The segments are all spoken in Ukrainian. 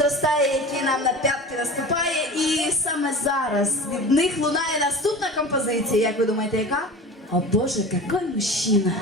підростає, які нам на п'ятки наступає. І саме зараз від них лунає наступна композиція. Як ви думаєте, яка? О Боже, какой мужчина!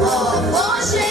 О, Боже,